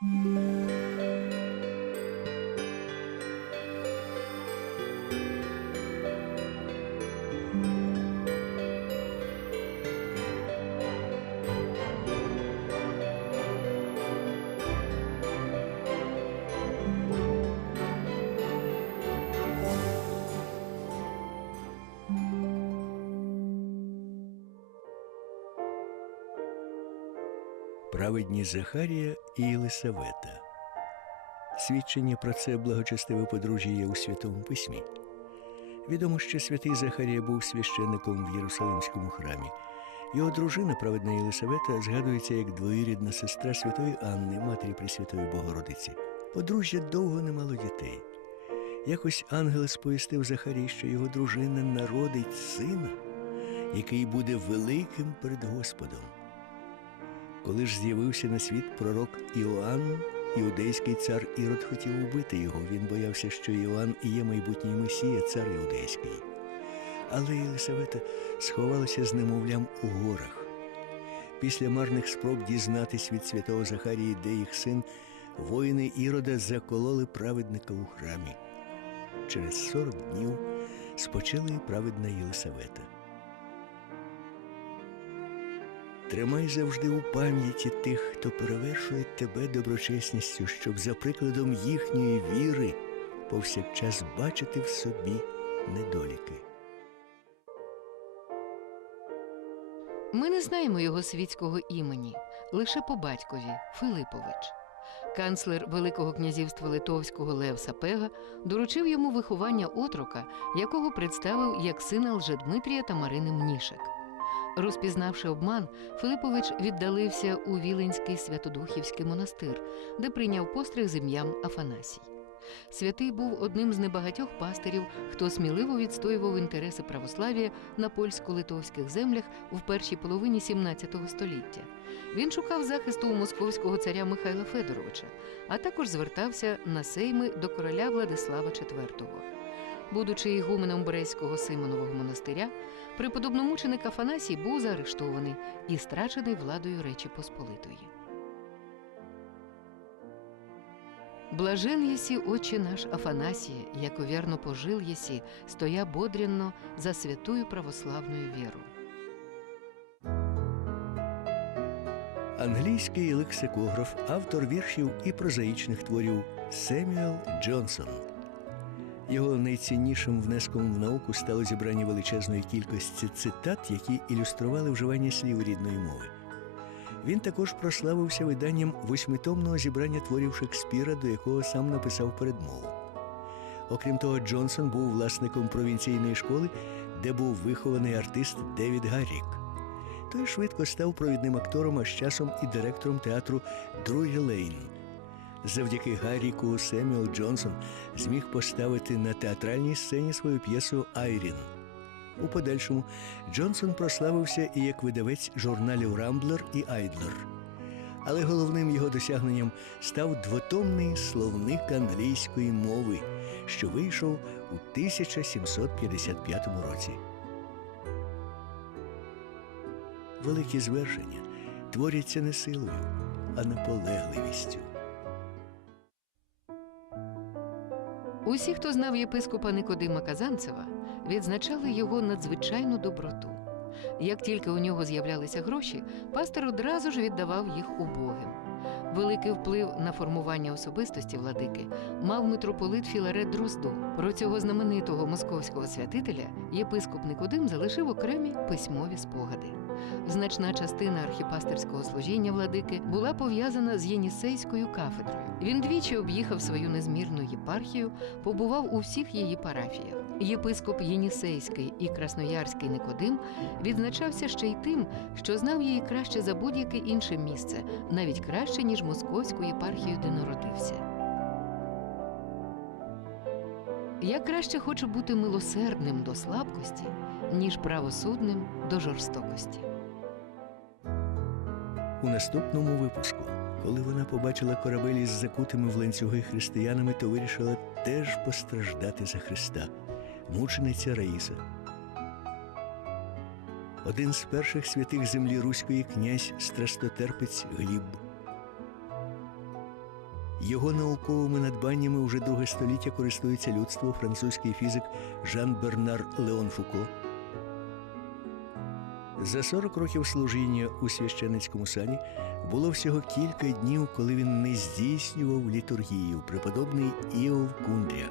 Música Праведні Захарія і Єлисавета. Свідчення про це благочестиве подружжя є у Святому Письмі. Відомо, що святий Захарія був священником в Єрусалимському храмі. Його дружина, праведна Єлисавета, згадується як двоюрідна сестра святої Анни, матері Пресвятої Богородиці. Подружжя довго не мало дітей. Якось ангел сповістив Захарії, що його дружина народить сина, який буде великим перед Господом. Коли ж з'явився на світ пророк Іоанн, іудейський цар Ірод хотів убити його. Він боявся, що Іоанн і є майбутній Месія, цар іудейський. Але Єлисавета сховалася з немовлям у горах. Після марних спроб дізнатись від святого Захарії, де їх син, воїни Ірода закололи праведника у храмі. Через сорок днів спочила і праведна Єлисавета. Тримай завжди у пам'яті тих, хто перевершує тебе доброчесністю, щоб за прикладом їхньої віри повсякчас бачити в собі недоліки. Ми не знаємо його світського імені, лише по батькові Филипович. Канцлер Великого князівства Литовського Лев Сапега доручив йому виховання отрока, якого представив як сина Лжедмитрія та Марини Мнішек. Розпізнавши обман, Филипович віддалився у Віленський Святодухівський монастир, де прийняв постриг з ім'ям Афанасій. Святий був одним з небагатьох пастирів, хто сміливо відстоював інтереси православ'я на польсько-литовських землях в першій половині XVII століття. Він шукав захисту у московського царя Михайла Федоровича, а також звертався на сейми до короля Владислава IV. Будучи ігуменом Брестського Симонового монастиря, преподобномученик Афанасій був заарештований і страчений владою Речі Посполитої. Блажен єсі, Отче наш Афанасія, яко вірно пожил єсі, стоя бодренно за святую православною віру. Англійський лексикограф, автор віршів і прозаїчних творів Семюел Джонсон. Його найціннішим внеском в науку стало зібрання величезної кількості цитат, які ілюстрували вживання слів рідної мови. Він також прославився виданням восьмитомного зібрання творів Шекспіра, до якого сам написав передмову. Окрім того, Джонсон був власником провінційної школи, де був вихований артист Девід Гаррік. Той швидко став провідним актором, а з часом і директором театру Другі Лейн. Завдяки Гарріку Семюел Джонсон зміг поставити на театральній сцені свою п'єсу Айрін. У подальшому Джонсон прославився і як видавець журналів Рамблер і Айдлер. Але головним його досягненням став двотомний словник англійської мови, що вийшов у 1755 році. Великі звершення творяться не силою, а наполегливістю. Усі, хто знав єпископа Никодима Казанцева, відзначали його надзвичайну доброту. Як тільки у нього з'являлися гроші, пастор одразу ж віддавав їх убогим. Великий вплив на формування особистості владики мав митрополит Філарет Дроздо. Про цього знаменитого московського святителя єпископ Никодим залишив окремі письмові спогади. Значна частина архіпастерського служіння владики була пов'язана з Єнісейською кафедрою. Він двічі об'їхав свою незмірну єпархію, побував у всіх її парафіях. Єпископ Єнісейський і Красноярський Никодим відзначався ще й тим, що знав її краще за будь-яке інше місце, навіть краще, ніж московську єпархію, де народився. Я краще хочу бути милосердним до слабкості, ніж правосудним до жорстокості. У наступному випуску, коли вона побачила корабель із закутими в ланцюги християнами, то вирішила теж постраждати за Христа. Мучениця Раїса. Один з перших святих землі Руської князь страстотерпець Гліб. Його науковими надбаннями уже друге століття користується людство французький фізик Жан Бернар Леон Фуко. За 40 років служіння у священицькому сані було всього кілька днів, коли він не здійснював літургію, преподобний Іов Кундря.